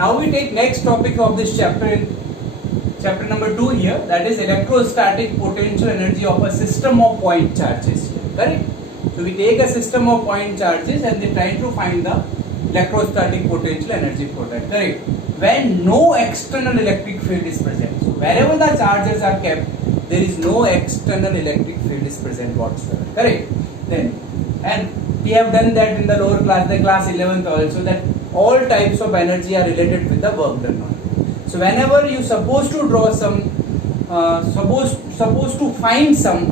Now we take next topic of this chapter, chapter number 2 here, that is electrostatic potential energy of a system of point charges. Correct? So we take a system of point charges and they try to find the electrostatic potential energy for that. Correct? When no external electric field is present. So wherever the charges are kept, there is no external electric field is present whatsoever. Correct? Then, and we have done that in the lower class, the class 11th also, that all types of energy are related with the work done on it. So whenever you supposed to draw some, supposed to find some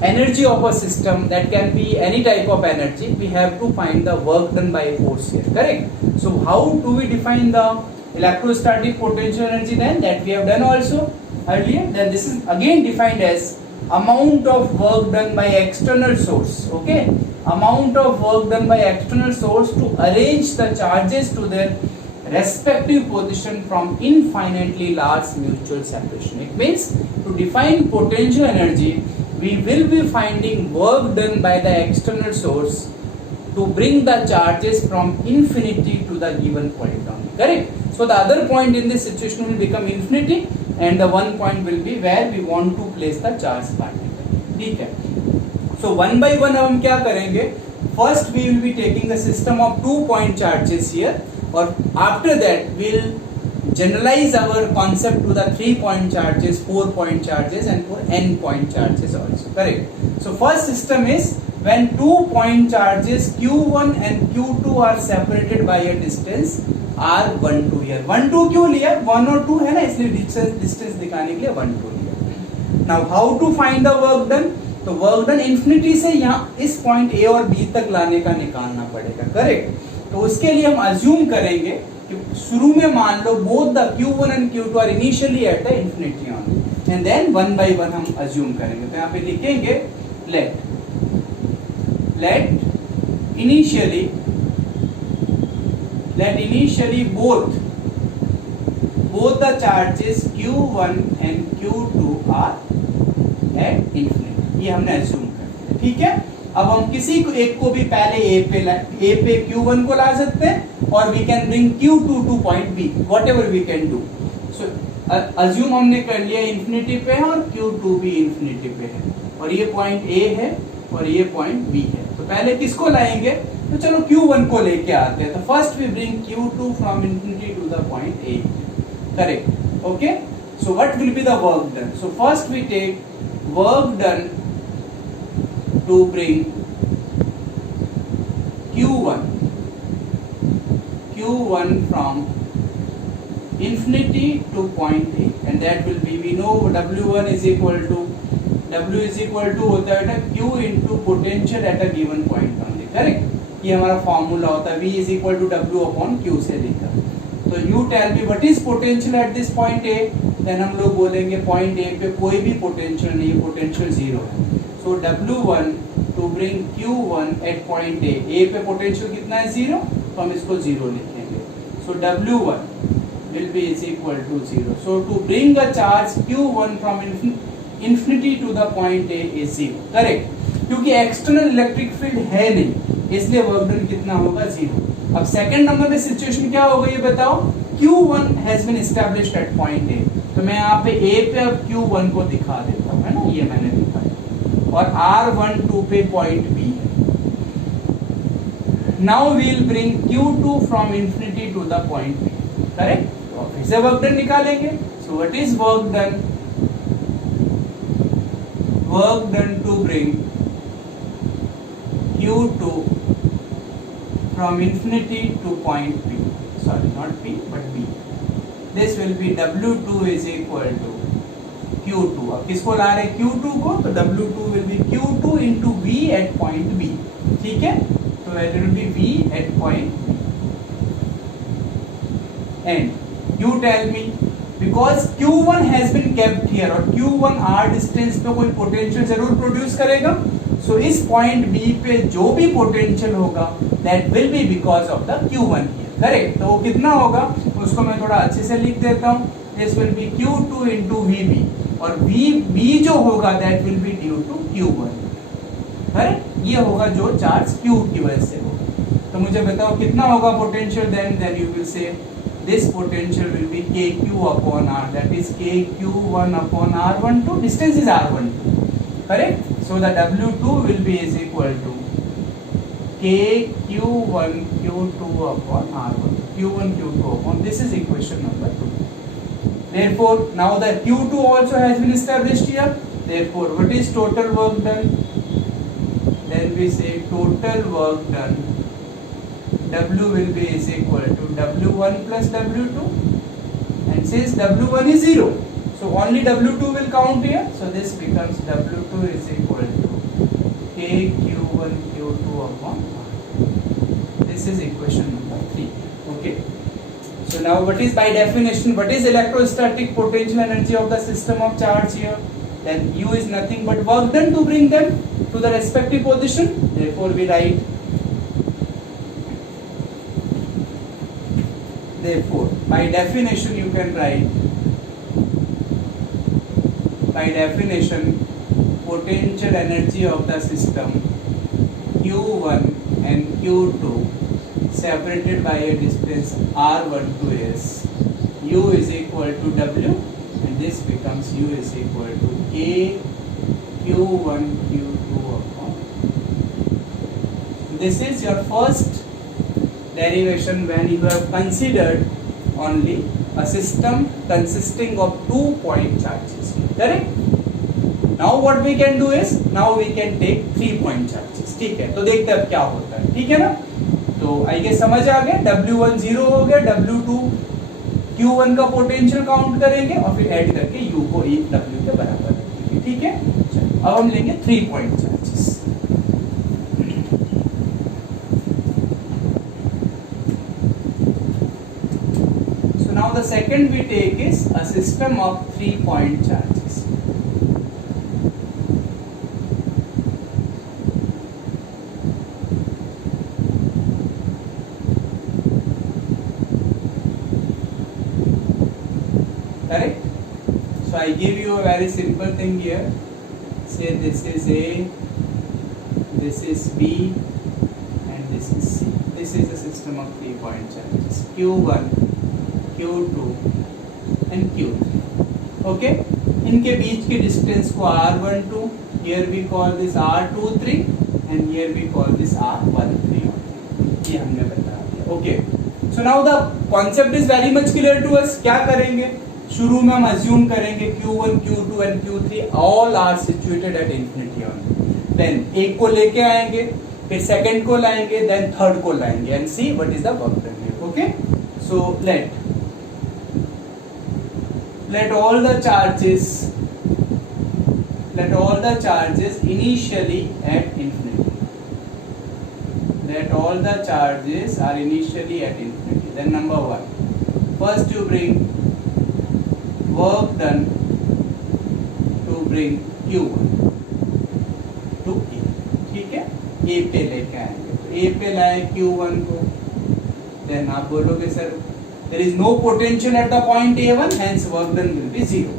energy of a system, that can be any type of energy, we have to find the work done by a force here. Correct? So how do we define the electrostatic potential energy then? That we have done also earlier. Then this is again defined as amount of work done by external source. Okay, amount of work done by external source to arrange the charges to their respective position from infinitely large mutual separation. It means to define potential energy, we will be finding work done by the external source to bring the charges from infinity to the given point only. Correct? So the other point in this situation will become infinity and the one point will be where we want to place the charge particle. ठीक है? So one by one हम क्या करेंगे? First we will be taking the system of 2 point charges here, or after that we will generalize our concept to the 3 point charges, 4 point charges and for n point charges also. Correct? So first system is when 2 point charges q1 and q2 are separated by a distance r12 here. 1 2 क्यों लिया? 1 और 2 है ना, इसलिए distance दिखाने के लिए 1 2 लिया. Now how to find the work done? तो वर्क डन इन्फिनिटी से यहाँ इस पॉइंट ए और बी तक लाने का निकालना पड़ेगा. करेक्ट? तो उसके लिए हम अज्यूम करेंगे कि शुरू में मान लो both the q1 and q2 are initially at the infinity only, and then one by one हम अज्यूम करेंगे. तो यहाँ पे लिखेंगे let initially both the charges q1 and q2 are at infinity. ये हमने अज्यूम कर दिया. ठीक है? अब हम किसी को एक को भी पहले ए पे q1 को ला सकते हैं और we can bring q2 to point b, whatever we can do. So assume हमने कर लिया इन्फिनिटी पे है और q2 भी इन्फिनिटी पे है और ये पॉइंट a है और ये पॉइंट b है. तो पहले किसको लाएंगे? तो चलो q1 को लेके आते हैं. तो first we bring q2 from infinity to the point a. Correct? Okay. So what will be the work done? So first we take work done to bring q1 from infinity to point A, and that will be, we know w1 is equal to होता है q into potential at a given point only. Correct? ये हमारा formula होता है v is equal to w upon q से लिखा. तो you tell me what is potential at this point A. Then हम लोग बोलेंगे पॉइंट ए पे कोई भी पोटेंशियल नहीं है, पोटेंशियल जीरो है. So W1 to bring Q1 at point A पे पोटेंशियल कितना है? जीरो. तो हम इसको जीरो लिखेंगे. So W1 will be is equal to zero. So to bring a charge Q1 from infinity to the point A is zero. Correct? क्योंकि external electric field है नहीं, इसलिए वर्क डन कितना होगा? जीरो. अब सेकंड नंबर पे situation क्या होगा ये बताओ? Q1 has been established at point A. तो मैं यहाँ पे A पे अब Q1 को दिखा देता हूँ, है ना, ये मैंने दिखाया, और R12 पे पॉइंट B है. Now we'll bring Q2 from infinity to the point B. Correct? तो फिर से वर्क डन निकालेंगे. So what is work done? Work done to bring Q2 from infinity to point B. Sorry, not P but B. This will be W2 is equal to Q2. अब किसको ला रहे हैं? Q2 को. तो W2 will be Q2 into V at point B. ठीक है? तो it will be V at point B. And you tell me, because Q1 has been kept here और Q1 R distance पे कोई potential जरूर produce करेगा. So इस point B पे जो भी potential होगा that will be because of the Q1 here. Correct? तो वो कितना होगा उसको मैं थोड़ा अच्छे से लिख देता हूँ. This will be Q2 into VB और VB जो होगा that will be due to Q1. Correct? ये होगा जो चार्ज Q की वजह से होगा. तो मुझे बताओ कितना होगा potential, then you will say this potential will be kq upon r, that is kq1 upon r12, distance is r12, correct? So the w2 will be is equal to kq1 q2 upon r1, q1 q2 upon, this is equation number 2. Therefore now the q2 also has been established here. Therefore what is total work done? Then we say total work done, W will be is equal to W1 plus W2, and since W1 is 0, so only W2 will count here, so this becomes W2 is equal to KQ1 Q2 upon R. This is equation number 3. Okay. So now what is, by definition, what is electrostatic potential energy of the system of charge here? Then U is nothing but work done to bring them to the respective position. Therefore we write, therefore by definition you can write, by definition potential energy of the system Q1 and Q2 separated by a distance R12 is U is equal to W, and this becomes U is equal to K Q1 Q2 upon. This is your first derivation when you have considered only a system consisting of 2 point charges, correct? Now what we can do is, now we can take 3 point charges, ठीक है? तो देखते हैं अब क्या होता है, ठीक है ना? तो आई गेस समझ आ गया, W1 0 हो गया, W2 Q1 का पोटेंशियल काउंट करेंगे और फिर ऐड करके U को एक W के बराबर रखेंगे, ठीक है? अब हम लेंगे 3 point charges. Now the second we take is a system of 3 point charges. Correct? So I give you a very simple thing here. Say this is A, this is B, and this is C. This is a system of 3 point charges. Q1, Q2 and Q3. Okay, इनके बीच की distance को R12, here we call this R23 and here we call this R13. ये हमने बता दिया. Okay, so now the concept is very much clear to us. क्या करेंगे? शुरू में हम assume करेंगे Q1, Q2 and Q3 all are situated at infinity only. Then एक को लेके आएंगे, फिर second को लाएंगे, then third को लाएंगे and see what is the work done here. Okay, so let all the charges initially at infinity. Let all the charges are initially at infinity. Then number 1, first you bring work done to bring Q1 to A. ठीक है, A पे लेके आएंगे, तो A पे लाए Q1 को, then आप बोलोगे sir there is no potential at the point A1, hence work done will be 0.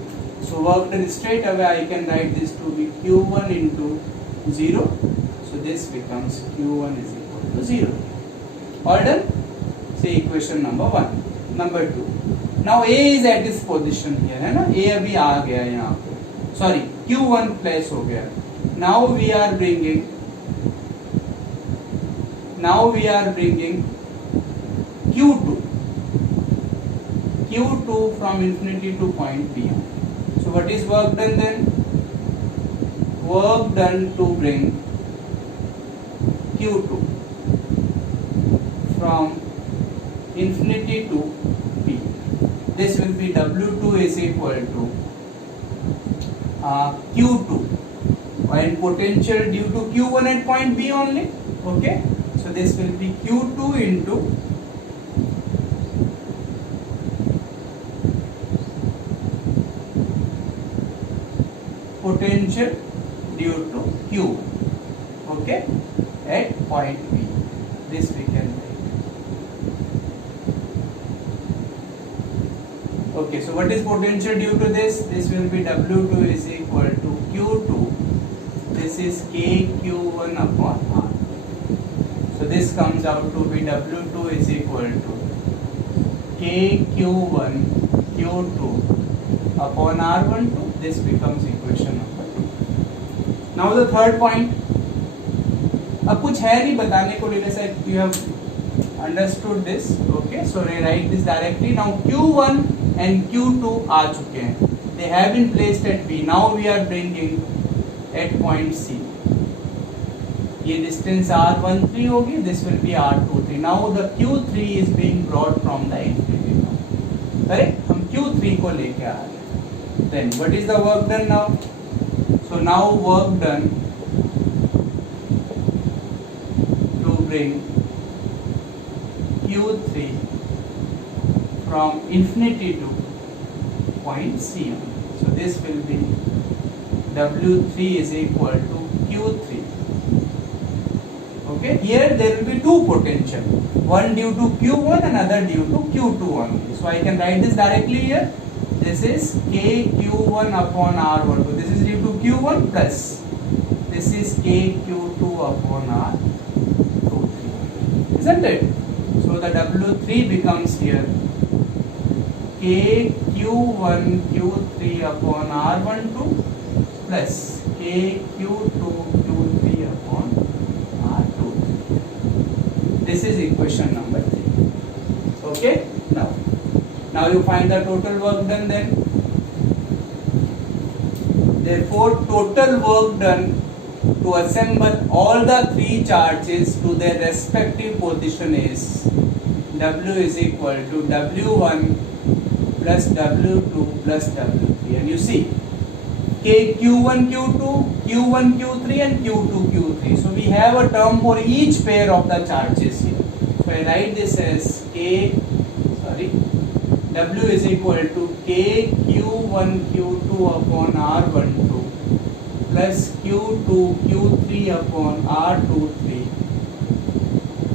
So work done straight away I can write this to be Q1 into 0. So this becomes Q1 is equal to 0. All done? Say equation number 1. Number 2. Now A is at this position here, है ना? A अभी आ गया यहाँ पे. Sorry, Q1 place हो गया. Now we are bringing Q2 from infinity to point B. So what is work done then? Work done to bring Q2 from infinity to B. This will be W2 is equal to Q2 and potential due to Q1 at point B only. Okay, so this will be Q2 into potential due to Q, okay, at point B. This we can write. Okay, so what is potential due to this? This will be W2 is equal to Q2. This is KQ1 upon R. So this comes out to be W2 is equal to KQ1 Q2 upon R12. This becomes equation number 2. Now the third point. अब कुछ है नहीं बताने को, लेकिन sir you have understood this. Okay, so I write this directly. Now Q1 and Q2 आ चुके हैं. They have been placed at B. Now we are bringing at point C. ये distance R13 होगी. This will be R23. Now the Q3 is being brought from the infinity now. Correct? हम Q3 को लेके आ रहे हैं. Then what is the work done now? So now work done to bring Q3 from infinity to point C. So this will be W3 is equal to Q3. Okay, here there will be two potential, one due to Q1 and another due to Q2 only. So I can write this directly here. This is KQ1 upon R12. This is due to Q1 plus this is KQ2 upon R23. Isn't it? So the W3 becomes here KQ1 Q3 upon R12 plus KQ2 Q3 upon R23. This is equation number 3. Okay? Now you find the total work done then. Therefore, total work done to assemble all the three charges to their respective position is W is equal to W1 plus W2 plus W3. And you see Q1 Q2, Q1 Q3 and Q2 Q3. So we have a term for each pair of the charges here. So I write this as W is equal to KQ1 Q2 upon R12 plus Q2 Q3 upon R23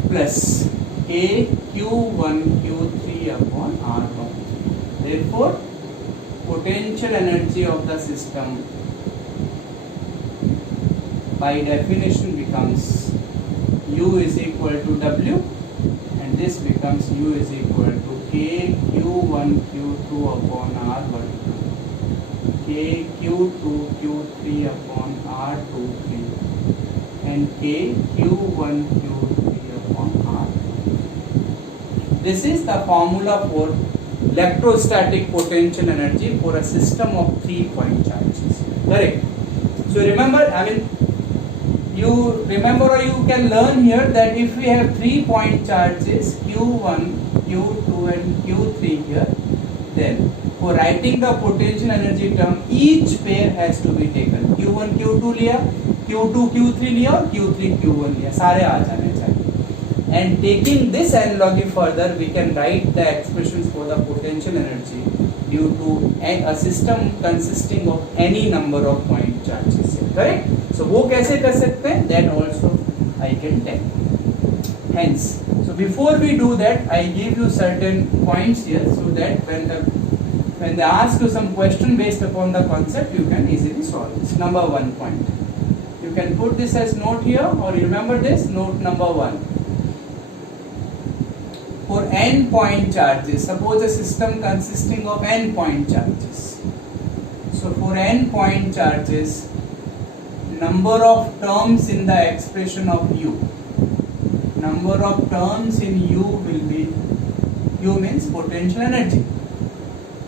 plus KQ1 Q3 upon R12. Therefore, potential energy of the system by definition becomes U is equal to W, and this becomes U is equal to KQ1 Q2 upon R12 KQ2 Q3 upon R23 and KQ1 Q3 upon R. This is the formula for electrostatic potential energy for a system of 3-point charges. Correct? So remember, you remember or you can learn here that if we have 3-point charges Q1, Q2 and Q3 here, then for writing the potential energy term, each pair has to be taken. Q1 Q2 लिया, Q2 Q3 लिया और Q3 Q1 लिया, सारे आ जाने चाहिए. And taking this analogy further, we can write the expressions for the potential energy due to a system consisting of any number of point charges. Correct? So वो कैसे कर सकते हैं? That also I can tell. Hence, so before we do that, I give you certain points here so that when they ask you some question based upon the concept, you can easily solve this. Number 1 point. You can put this as note here, or remember this note number 1. For n point charges, suppose a system consisting of n point charges. So for n point charges, number of terms in the expression of U. Number of terms in U will be, U means potential energy.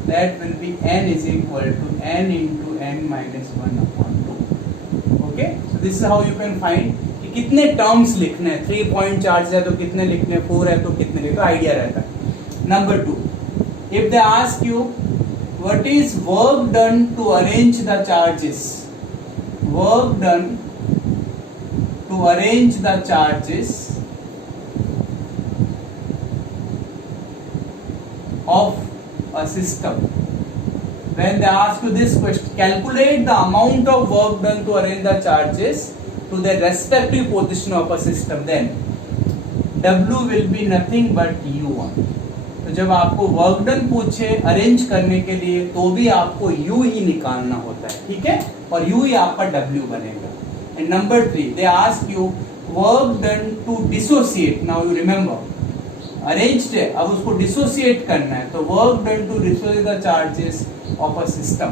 That will be n is equal to n into n minus 1 upon 2. Okay? So this is how you can find कि कितने terms लिखने हैं. 3 point charge है तो कितने लिखने, 4 है तो कितने लिखने, तो idea रहता है. Number 2. If they ask you what is work done to arrange the charges, work done to arrange the charges of a system. When they ask you this question, calculate the amount of work done to arrange the charges to the respective position of a system, then W will be nothing but U1. तो जब आपको work done पूछे arrange करने के लिए तो भी आपको U ही निकालना होता है, ठीक है, और U ही आपका W बनेगा. And number 3, they ask you work done to dissociate, now you remember arranged है, अब उसको डिसोसिएट करना है, तो work done to dissociate the charges of a system.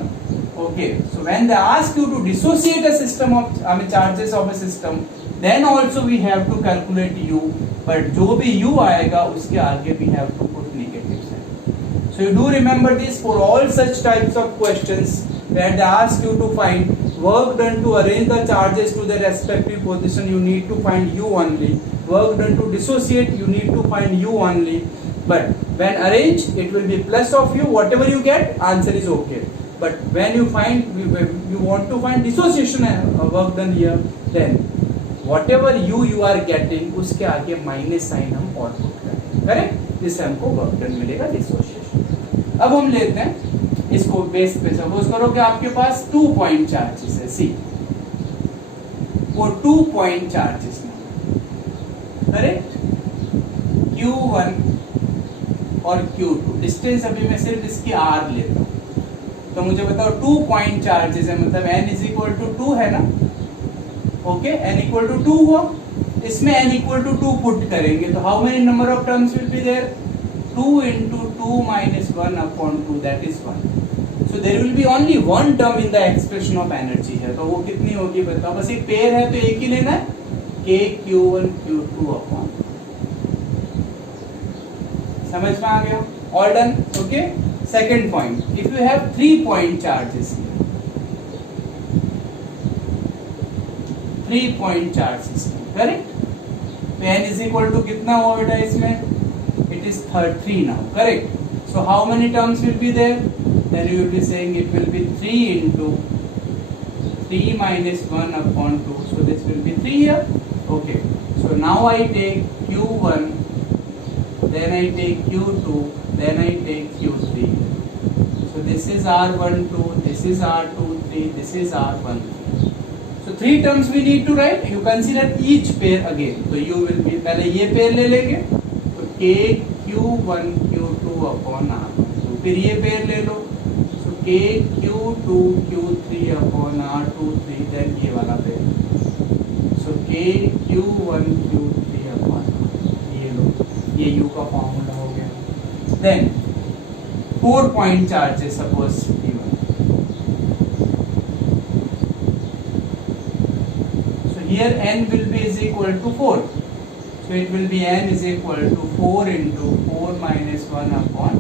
Okay, so when they ask you to dissociate a system of, charges of a system, then also we have to calculate u, but जो भी u आएगा उसके आगे we have to put negative sign. So you do remember this for all such types of questions where they ask you to find work done to arrange the charges to their respective position, you need to find u only. Work done to dissociate, you need to find u only. But when arranged, it will be plus of u. Whatever you get, answer is okay. But when you find you want to find dissociation work done here, then whatever you are getting उसके आगे minus sign हम और put करेंगे, correct, जिससे हमको work done मिलेगा dissociation. अब हम लेते हैं इसको बेस पे. सपोज करो कि आपके पास 2 पॉइंट चार्जेस है सी, वो 2 पॉइंट चार्जेस में, करेक्ट, Q1 और Q2. डिस्टेंस अभी मैं सिर्फ इसकी R लेता हूँ. तो मुझे बताओ 2 पॉइंट चार्जेस है, मतलब n इज इक्वल टू 2 है ना. ओके, n इक्वल टू 2 हुआ, इसमें n इक्वल टू 2 पुट करेंगे तो how many number of terms will be there, 2 into 2 minus 1 upon 2, that is 1. So there will be only one term in the expression of energy है, तो वो कितनी होगी बताओ. बस एक पेयर है तो एक ही लेना है, kq1 q2 upon. समझ में आ गया, all done. Okay, second point, if you have 3 point charges here, 3 point charges, correct, तो n is equal to कितना हुआ बेटा इसमें, it is 3 now, correct. So how many terms will be there, then you will be saying it will be 3 into 3 minus 1 upon 2, so this will be 3 here. Okay, so now I take q1, then I take q2, then I take q3. So this is r12, this is r23, this is r13. So 3 terms we need to write. You consider each pair again. So you will be, पहले ये pair ले लेंगे, तो k q1 q2 upon r12. फिर ये pair ले लो, so k q2 q3 upon r23. then ये वाला pair, so k q1 q3 upon ये लो, ये u का फॉर्मूला हो गया. Then 4 point charges, suppose given. So here n will be is equal to 4. So it will be n is equal to 4 into 4 minus 1 upon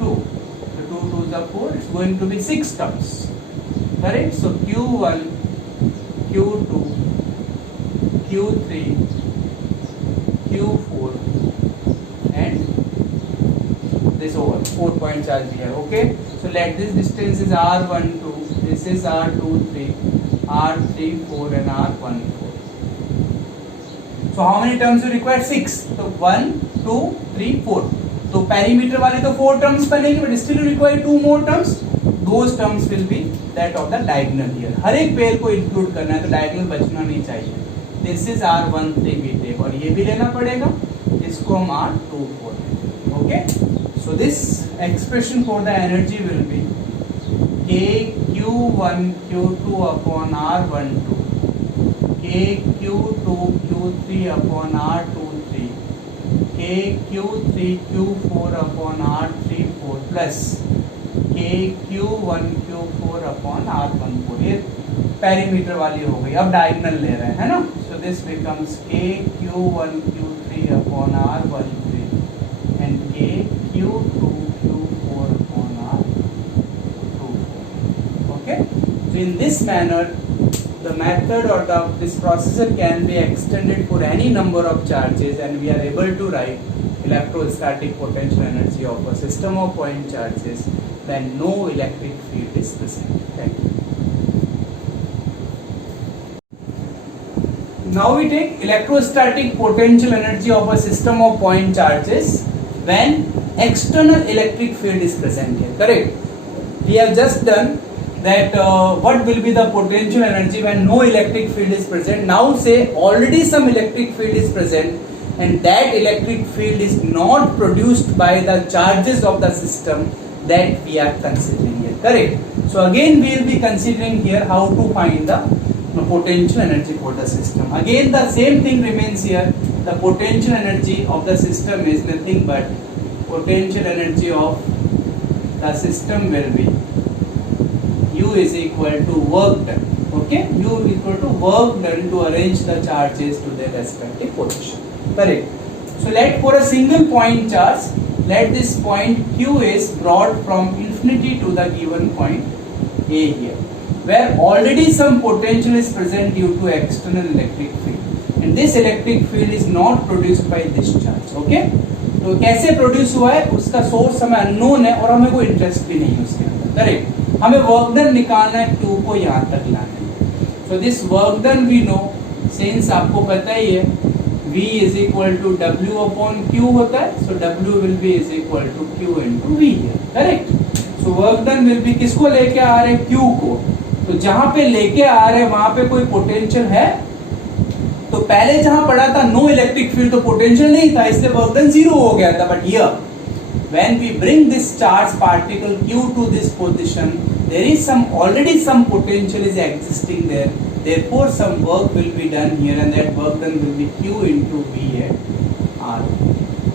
2. So 2 2s are 4. It's going to be 6 terms. Correct? So Q1, Q2, Q3, Q4 and this over 4 point charge here. Okay, so let this distance is r12, this is r23, r34 and r14. So how many terms you require? 6. So 1 2 3 4. तो perimeter वाले तो 4 terms बनेंगे, but still you require 2 more terms. Those terms will be that of the diagonal here. हर एक pair को include करना है, तो diagonal बचना नहीं चाहिए. This is r13 भी टेक, और ये भी लेना पड़ेगा, इसको हम r24. Okay. So this expression for the energy will be k q1 q2 upon r12, k q2 q3 upon r23, k q3 q4 upon r34 plus k q1 q4 upon r14. ये perimeter वाली हो गई. अब diagonal ले रहे हैं ना, so this becomes k q1 q3 upon r13 and k q2 q4 upon r24. Okay, so in this manner the method or this procedure can be extended for any number of charges, and we are able to write electrostatic potential energy of a system of point charges when no electric field is present. Thank you. Now we take electrostatic potential energy of a system of point charges when external electric field is present here. Correct? We have just done that what will be the potential energy when no electric field is present. Now say already some electric field is present and that electric field is not produced by the charges of the system that we are considering here. Correct? So again we will be considering here how to find the potential energy for the system. Again the same thing remains here. The potential energy of the system is nothing but potential energy of the system will be U is equal to work done. Okay, U is equal to work done to arrange the charges to their respective position. Correct. So let for a single point charge, let this point Q is brought from infinity to the given point A here, where already some potential is present due to external electric field, and this electric field is not produced by this charge. Okay, तो कैसे produce हुआ है उसका source हमें unknown है और हमें कोई इंटरेस्ट भी नहीं है उसके अंदर. करेक्ट, हमें वर्क डन निकालना है, Q को यहाँ तक लाना है. So this work done we know, since आपको पता ही है V is equal to W upon Q होता है, so W will be is equal to Q into V here. Correct. So work done will be किसको लेके आ रहे हैं, Q को. तो जहां पे लेके आ रहे हैं वहां पे कोई पोटेंशियल है, तो पहले जहां पड़ा था नो इलेक्ट्रिक फील्ड तो पोटेंशियल नहीं था, इसलिए वर्क डन जीरो हो गया था. But here when we bring this charged particle Q to this position, there is already some potential is existing there, therefore some work will be done here, and that work done will be Q into V at R.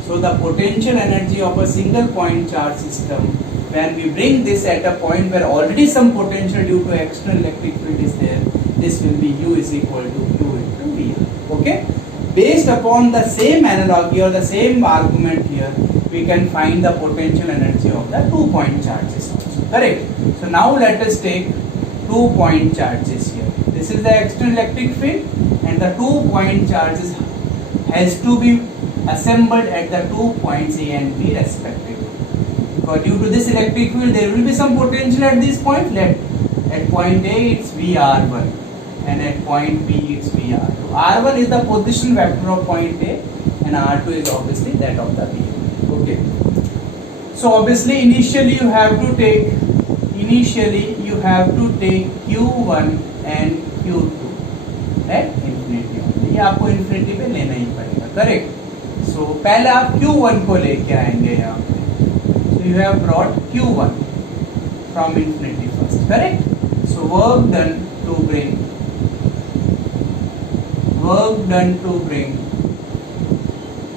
So the potential energy of a single point charge system, when we bring this at a point where already some potential due to external electric field is there, this will be U is equal to Q into V. Okay, based upon the same analogy or the same argument here, we can find the potential energy of the 2 point charges also. Correct. So now let us take 2 point charges here. This is the external electric field, and the 2 point charges has to be assembled at the 2 points A and B respectively. Because due to this electric field, there will be some potential at this point. At point A it's VR1, and at point B it's VR2. R1 is the position vector of point A, and R2 is obviously that of the B. Okay. So obviously initially you have to take Q1 and Q2 at infinity only. ये आपको infinity पे लेना ही पड़ेगा. Correct. So पहले आप Q1 को लेके आएंगे यहाँ पे. So you have brought Q1 from infinity first. Correct. So work done to bring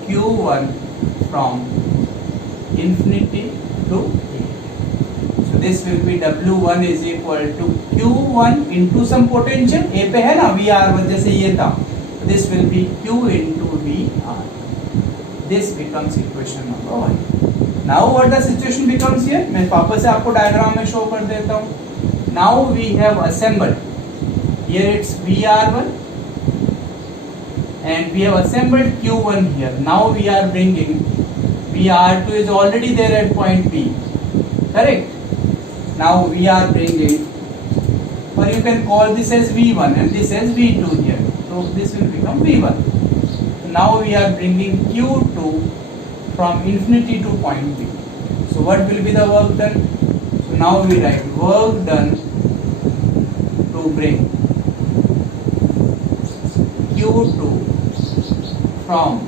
Q1 from infinity to A. So this will be W1 is equal to Q1 into some potential. A पे है ना VR1 जैसे ये था. This will be Q into VR. This becomes equation number 1. Now what the situation becomes here? मैं वापस से आपको डायग्राम में शो कर देता हूँ. Now we have assembled. Here it's VR1, and we have assembled Q1 here. Now we are bringing VR2 is already there at point B. Correct. Now we are bringing, or you can call this as V1 and this as V2 here. So this will become V1. So now we are bringing Q2 from infinity to point B. So what will be the work done? So now we write work done to bring Q2 from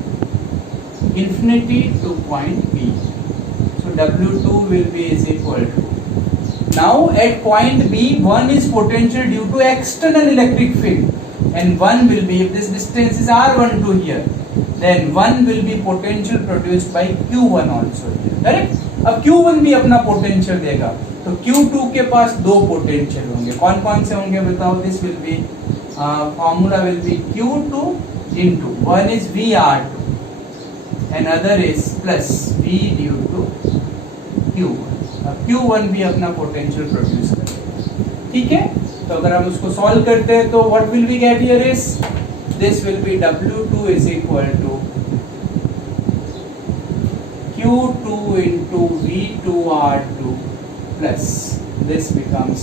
infinity to point B. So W2 will be is equal to, now at point B, 1 is potential due to external electric field, and 1 will be, if this distance is R1 to here, then 1 will be potential produced by Q1 also here. Correct. अब Q1 भी अपना potential देगा, तो Q2 के पास दो potential होंगे. कौन कौन से होंगे बताओ? This will be formula will be Q2 into, one is VR2, another is plus V due to Q1. अब Q1 भी अपना पोटेंशियल प्रोड्यूस करेगा. ठीक है. तो अगर हम उसको सॉल्व करते हैं तो what will we get here is, this will be W2 is equal to Q2 into V2R2 plus this becomes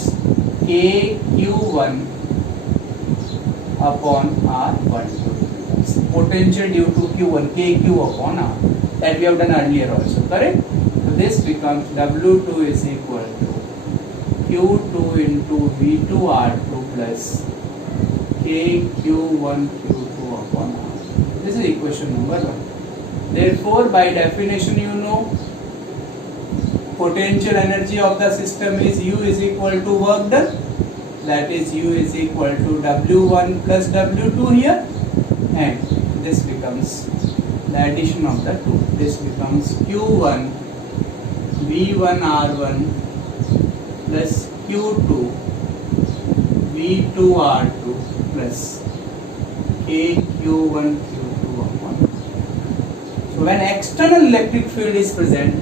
KQ1 upon R12. Potential due to Q1, KQ upon R, that we have done earlier also. Correct. So this becomes W2 is equal to Q2 into V2R2 plus KQ1 Q2 upon R. This is equation number 1. Therefore, by definition, you know potential energy of the system is U is equal to work done. that is U is equal to W1 plus W2 here, and this becomes the addition of the two. This becomes Q1 V1 R1 plus Q2 V2 R2 plus KQ1 Q2 upon. So when external electric field is present,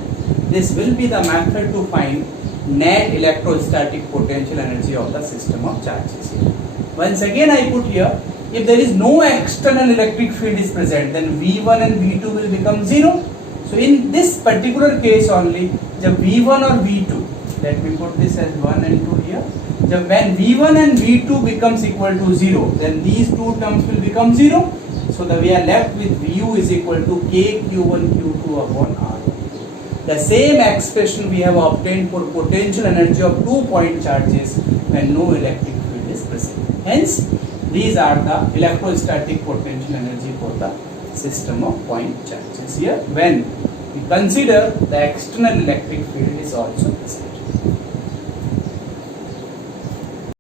this will be the method to find net electrostatic potential energy of the system of charges here. Once again I put here, if there is no external electric field is present, then V1 and V2 will become 0. So in this particular case only, the V1 or V2, let me put this as 1 and 2 here. So when V1 and V2 becomes equal to 0, then these two terms will become 0. So we are left with Vu is equal to KQ1 Q2 upon R1. The same expression we have obtained for potential energy of 2-point charges when no electric field is present. Hence, these are the electrostatic potential energy for the system of point charges here when we consider the external electric field is also present.